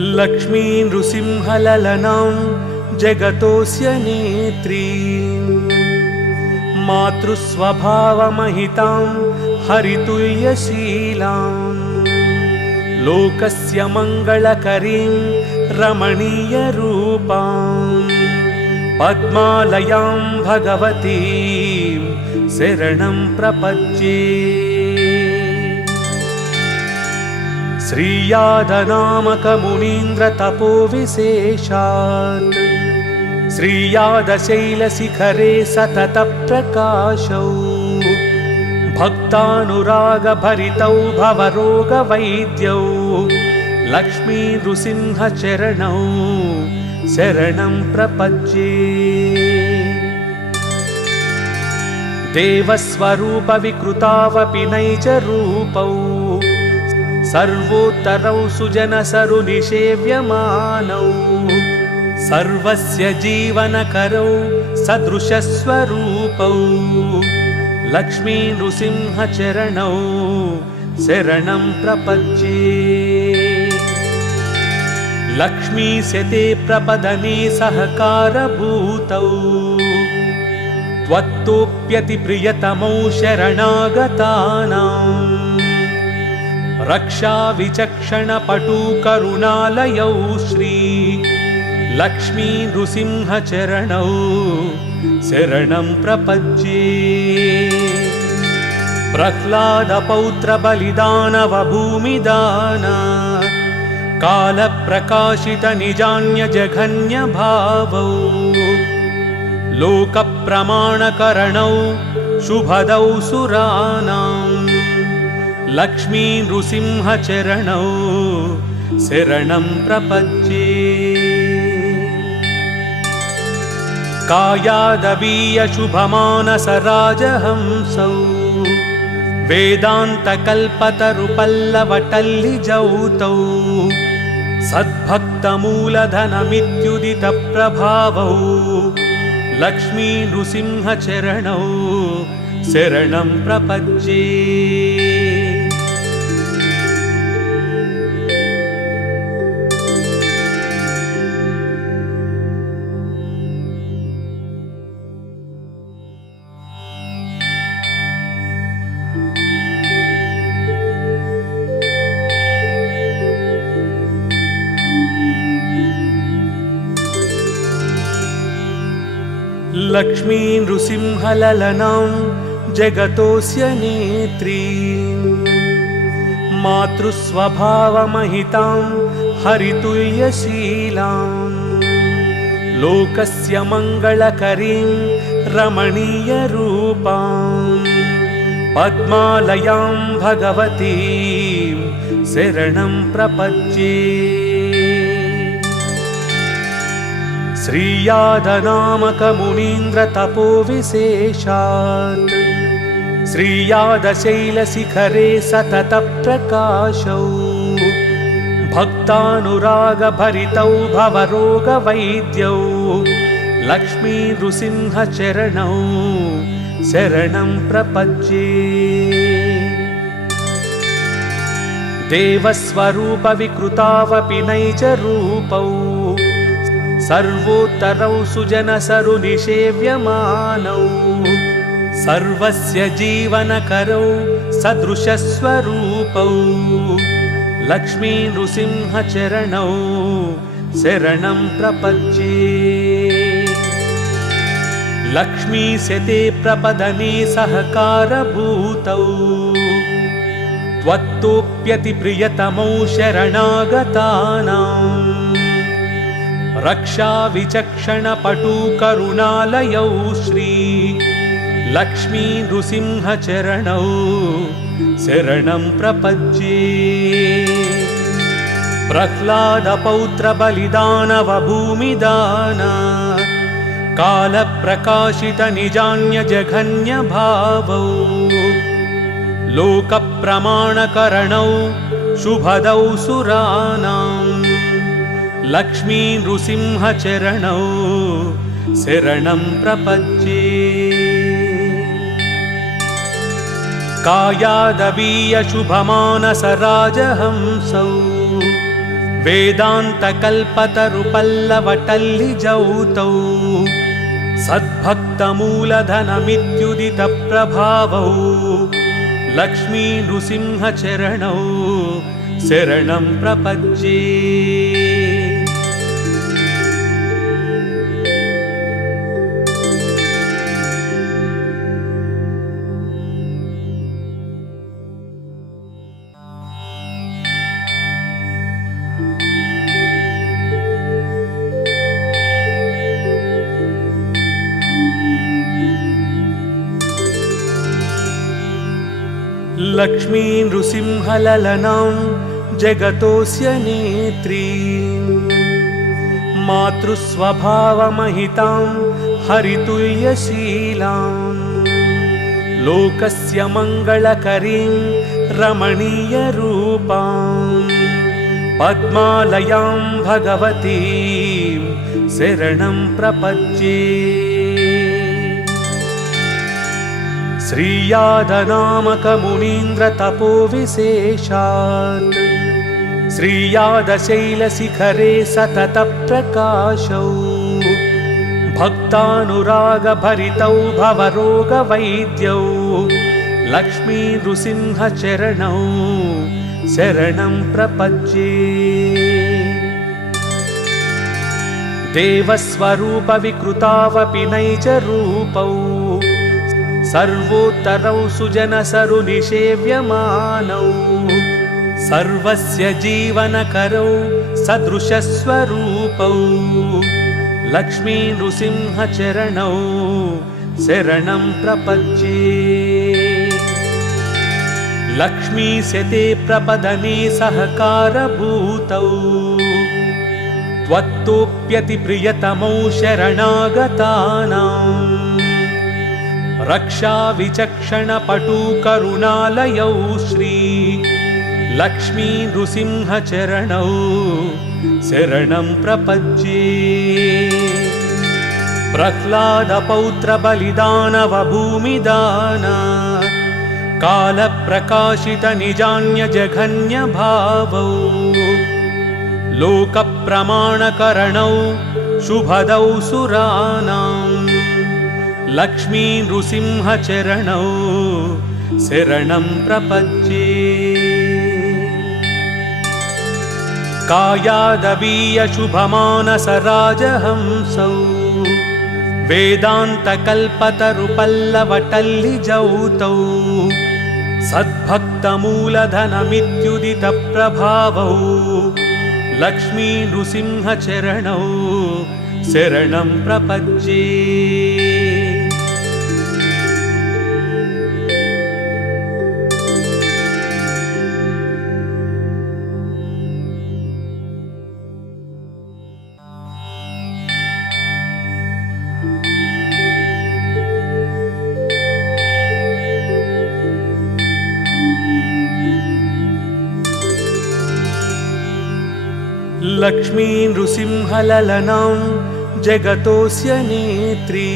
लक्ष्मी नृसिंहललनां जगतोऽस्य नेत्री मातृस्वभावमहितां हरितुल्यशीलां लोकस्य मङ्गलकरीं रमणीयरूपां पद्मालयां भगवतीं शरणं प्रपद्ये। श्रीयादनामकमुनीन्द्रतपोविशेषात् श्रीयादशैलशिखरे सततप्रकाशौ भक्तानुरागभरितौ भवरोगवैद्यौ लक्ष्मीनृसिंहचरणौ शरणं प्रपद्ये। देवस्वरूपविकृतावपि नैजरूपौ सर्वोत्तरौ सुजनसरुनिसेव्यमानौ सर्वस्य जीवनकरौ सदृशस्वरूपौ लक्ष्मीनृसिंहचरणौ शरणं प्रपद्ये। लक्ष्मीशते प्रपदने सहकारभूतौ त्वत्तोऽप्यतिप्रियतमौ शरणागतानां रक्षाविचक्षणपटुकरुणालयौ श्री लक्ष्मीनृसिंहचरणौ शरणं प्रपद्ये। प्रह्लादपौत्रबलिदानवभूमिदान कालप्रकाशितनिजान्यजघन्यभावौ लोकप्रमाणकरणौ शुभदौ सुराणां लक्ष्मीनृसिंहचरणौ शरणं प्रपद्ये। कायादवीयशुभमानसराजहंसौ वेदान्तकल्पतरुपल्लवटल्लिजौतौ सद्भक्तमूलधनमित्युदितप्रभावौ लक्ष्मीनृसिंहचरणौ शरणं प्रपद्ये। लक्ष्मी नृसिंहललनां जगतोऽस्य नेत्री मातृस्वभावमहितां हरितुल्यशीलां लोकस्य मङ्गलकरीं रमणीयरूपां पद्मालयां भगवतीं शरणं प्रपद्ये। श्रीयादनामकमुनीन्द्रतपोविशेषात् श्रीयादशैलशिखरे सततप्रकाशौ भक्तानुरागभरितौ भवरोगवैद्यौ लक्ष्मीनृसिंहचरणौ शरणं प्रपद्ये। देवस्वरूपविकृतावपि नैजरूपौ सर्वोत्तरौ सुजनसरुनिसेव्यमानौ सर्वस्य जीवनकरौ सदृशस्वरूपौ लक्ष्मीनृसिंहचरणौ शरणं प्रपद्ये। लक्ष्मीशते प्रपदने सहकारभूतौ त्वत्तोऽप्यतिप्रियतमौ शरणागतानां रक्षाविचक्षणपटुकरुणालयौ श्री लक्ष्मीनृसिंहचरणौ शरणं प्रपद्ये। प्रह्लादपौत्रबलिदानवभूमिदान कालप्रकाशितनिजान्यजघन्यभावौ लोकप्रमाणकरणौ शुभदौ सुराणां लक्ष्मीनृसिंहचरणौ शरणं प्रपद्ये। कायादवीयशुभमानसराजहंसौ वेदान्तकल्पतरुपल्लवटल्लिजौतौ सद्भक्तमूलधनमित्युदितप्रभावौ लक्ष्मी नृसिंहचरणौ शरणं प्रपद्ये। लक्ष्मी नृसिंहललनां जगतोऽस्य नेत्री मातृस्वभावमहितां हरितुल्यशीलां लोकस्य मङ्गलकरीं रमणीयरूपां पद्मालयां भगवतीं शरणं प्रपद्ये। श्रीयादनामकमुनीन्द्रतपोविशेषात् श्रीयादशैलशिखरे सततप्रकाशौ भक्तानुरागभरितौ भवरोगवैद्यौ लक्ष्मी नृसिंहचरणौ शरणं प्रपद्ये। देवस्वरूपविकृतावपि नैजरूपौ सर्वोत्तरौ सुजनसरुनिसेव्यमानौ सर्वस्य जीवनकरौ सदृशस्वरूपौ लक्ष्मी नृसिंहचरणौ शरणं प्रपद्ये। लक्ष्मीशते प्रपदने सहकारभूतौ त्वत्तोऽप्यतिप्रियतमौ शरणागतानां रक्षाविचक्षणपटुकरुणालयौ श्री लक्ष्मी नृसिंहचरणौ शरणं प्रपद्ये। प्रह्लादपौत्रबलिदानवभूमिदान कालप्रकाशितनिजान्यजघन्यभावौ लोकप्रमाणकरणौ शुभदौ सुराणां लक्ष्मी नृसिंहचरणौ शरणं प्रपद्ये। कायादवीयशुभमानसराजहंसौ वेदान्तकल्पतरुपल्लवटल्लिजौतौ सद्भक्तमूलधनमित्युदितप्रभावौ लक्ष्मी नृसिंहचरणौ शरणं प्रपद्ये। लक्ष्मी नृसिंहललनां जगतोऽस्य नेत्री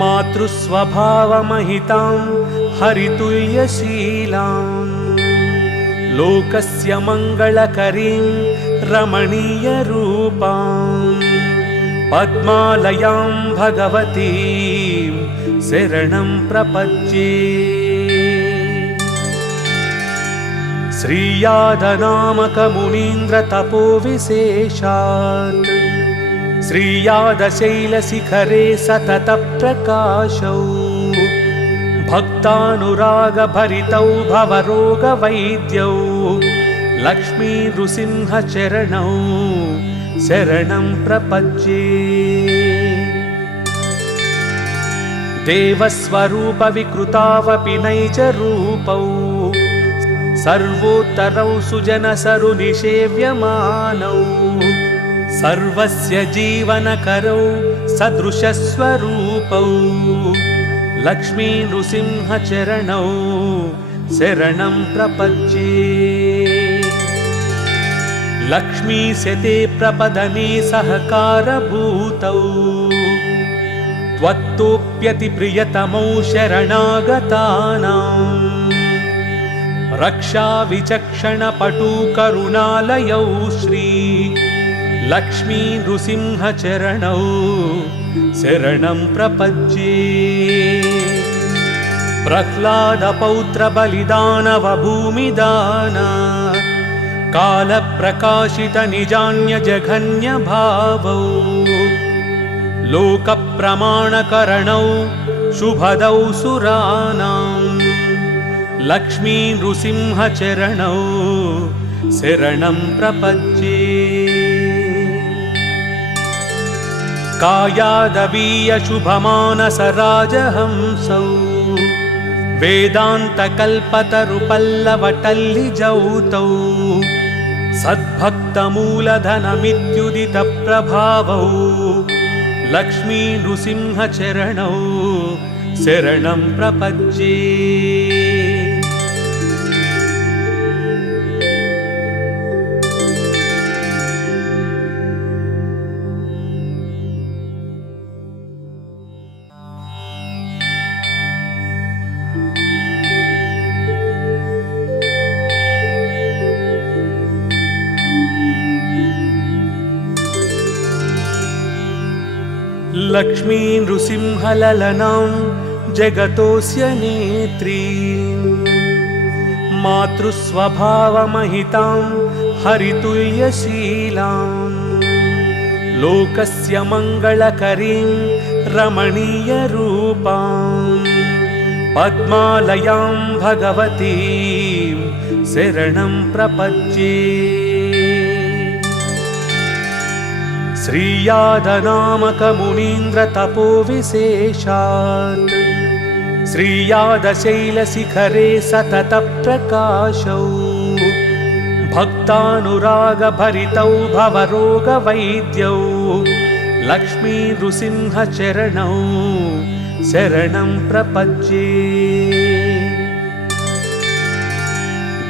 मातृस्वभावमहितां हरितुल्यशीलां लोकस्य मङ्गलकरीं रमणीयरूपां पद्मालयां भगवतीं शरणं प्रपद्ये। श्रीयादनामकमुनीन्द्रतपोविशेषात् श्रीयादशैलशिखरे सततप्रकाशौ भक्तानुरागभरितौ भवरोगवैद्यौ लक्ष्मी नृसिंहचरणौ शरणं प्रपद्ये। देवस्वरूपविकृतावपि नैजरूपौ सर्वोत्तरौ सुजनसरुनिसेव्यमानौ सर्वस्य जीवनकरौ सदृशस्वरूपौ लक्ष्मी नृसिंहचरणौ शरणं प्रपद्ये। लक्ष्मीशते प्रपदने सहकारभूतौ त्वत्तोऽप्यतिप्रियतमौ शरणागतानां रक्षाविचक्षणपटु करुणालयौ श्री लक्ष्मी नृसिंहचरणौ शरणं प्रपद्ये। प्रह्लादपौत्रबलिदानवभूमिदान कालप्रकाशितनिजान्यजघन्यभावौ लोकप्रमाणकरणौ शुभदौ सुराणां लक्ष्मी नृसिंहचरणौ शरणं प्रपद्ये। कायादवीयशुभमानसराजहंसौ वेदान्तकल्पतरुपल्लवटल्लिजौतौ सद्भक्तमूलधनमित्युदितप्रभावौ लक्ष्मी नृसिंहचरणौ शरणं प्रपद्ये। लक्ष्मी नृसिंहललनां जगतोऽस्य नेत्री मातृस्वभावमहितां हरितुल्यशीलां लोकस्य मङ्गलकरीं रमणीयरूपां पद्मालयां भगवतीं शरणं प्रपद्ये। श्रीयादनामकमुनीन्द्रतपोविशेषात् श्रीयादशैलशिखरे सततप्रकाशौ भक्तानुरागभरितौ भवरोगवैद्यौ लक्ष्मी नृसिंहचरणौ शरणं प्रपद्ये।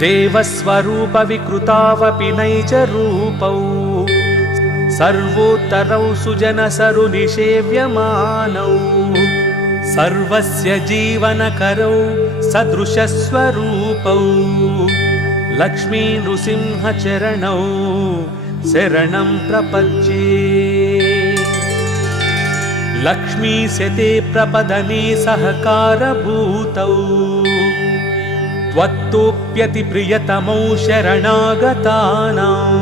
देवस्वरूपविकृतावपि नैजरूपौ सर्वोत्तरौ सुजनसरुनिसेव्यमानौ सर्वस्य जीवनकरौ सदृशस्वरूपौ लक्ष्मी नृसिंहचरणौ शरणं प्रपद्ये। लक्ष्मीस्यते प्रपदने सहकारभूतौ त्वत्तोऽप्यतिप्रियतमौ शरणागतानां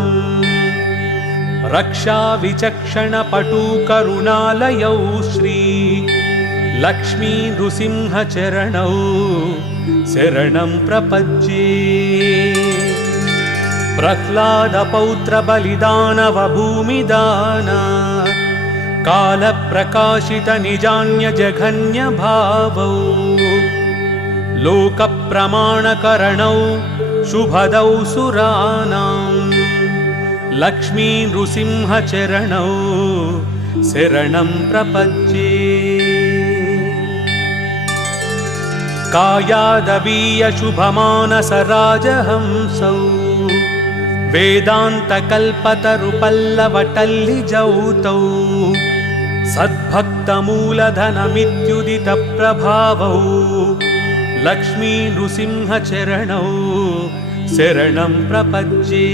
रक्षाविचक्षणपटु करुणालयौ श्री लक्ष्मी नृसिंहचरणौ शरणं प्रपद्ये। प्रह्लादपौत्रबलिदानवभूमिदान कालप्रकाशितनिजान्यजघन्यभावौ लोकप्रमाणकरणौ शुभदौ सुराणां लक्ष्मी नृसिंहचरणौ शरणं प्रपद्ये। कायादवीयशुभमानसराजहंसौ वेदान्तकल्पतरुपल्लवटल्लिजौतौ सद्भक्तमूलधनमित्युदितप्रभावौ लक्ष्मी नृसिंहचरणौ शरणं प्रपद्ये।